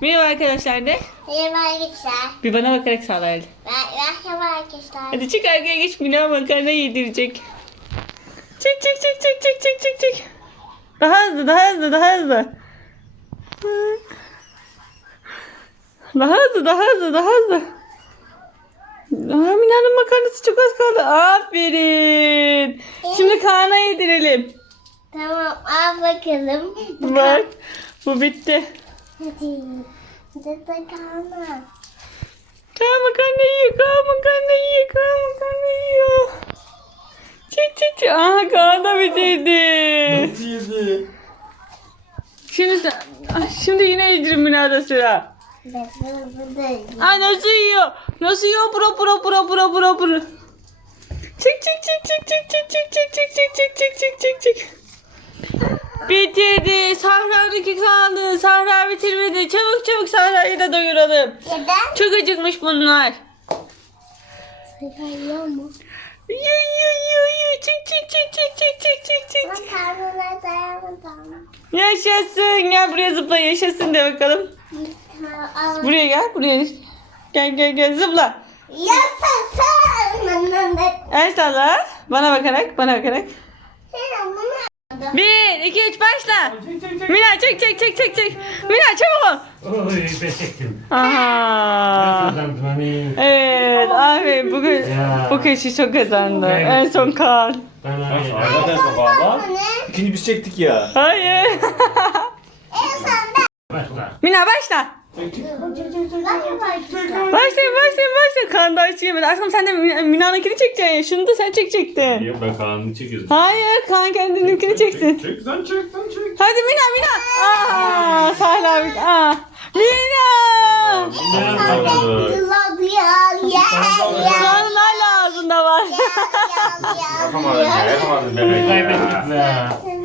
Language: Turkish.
Merhaba arkadaşlar de. Merhaba arkadaşlar. Bir bana bakarak sağla hadi. Merhaba arkadaşlar. Hadi çık arkaya geç Mina makarna yedirecek. Çık çık çık çık çık çık çık çık. Daha hızlı daha hızlı daha hızlı. Daha hızlı daha hızlı daha hızlı. Aa, Mina'nın makarnası çok az kaldı. Aferin. Şimdi Kaan'a yedirelim. Tamam al bakalım. Bak bu bitti. Hadi. Hadi bakalım. Kaan makarna yiyor. Kaan makarna yiyor. Makarna yiyor. Çık çık çık. Aha Kaan da bitirdi. Nasıl yedi? Şimdi sen- Ay, şimdi yine Ecrin Mina'da sıra. Ay nasıl yiyor? Nasıl yiyor? Bura bura bura bura bura bura. Çık çık çık çık çık çık çık çık çık çık çık çık çık çık çık. Bitirdi. Sahra'daki kaldı. Sahra bitirmedi. Çabuk çabuk Doyuralım. Neden? Çok acıkmış bunlar. Sayıyor mu? Yu yu yu yu. Çık çık çık çık çık çık çık çık. Yaşasın. Gel buraya zıpla yaşasın de bakalım. Al. Buraya gel buraya. Gel gel gel zıpla. Yaşasın. El salla. Bana bakarak bana bakarak. Sen bunu Bir, iki, üç başla. Mina çek çek çek çek çek. Mina çabuk ol. Oy ben çektim. Aha. Kazandım hani. Evet abi bugün Ya. bu kişi çok kazandı. Evet. En son Kaan. Sabahla. ne? İkinci biz çektik ya. Hayır. Başla. Mina başla. Başlayın başlayın başlayın. Kaan daha hiç yemedi. Aşkım sen de Min- Mina'nınkini çekeceksin. ya. Şunu da sen çekecektin. Niye ben kanalını çekiyorsun? Hayır Kaan kendininkini çeksin. Çek sen çek sen çek. Hadi Mina Mina. Aa, Sahil abi. Aa. Mina. Ne yapalım? Yılan ya ya ya. Kaan'ın hala ağzında var. Yapamadın ya yapamadın Ben bebek ya. kaybettik be.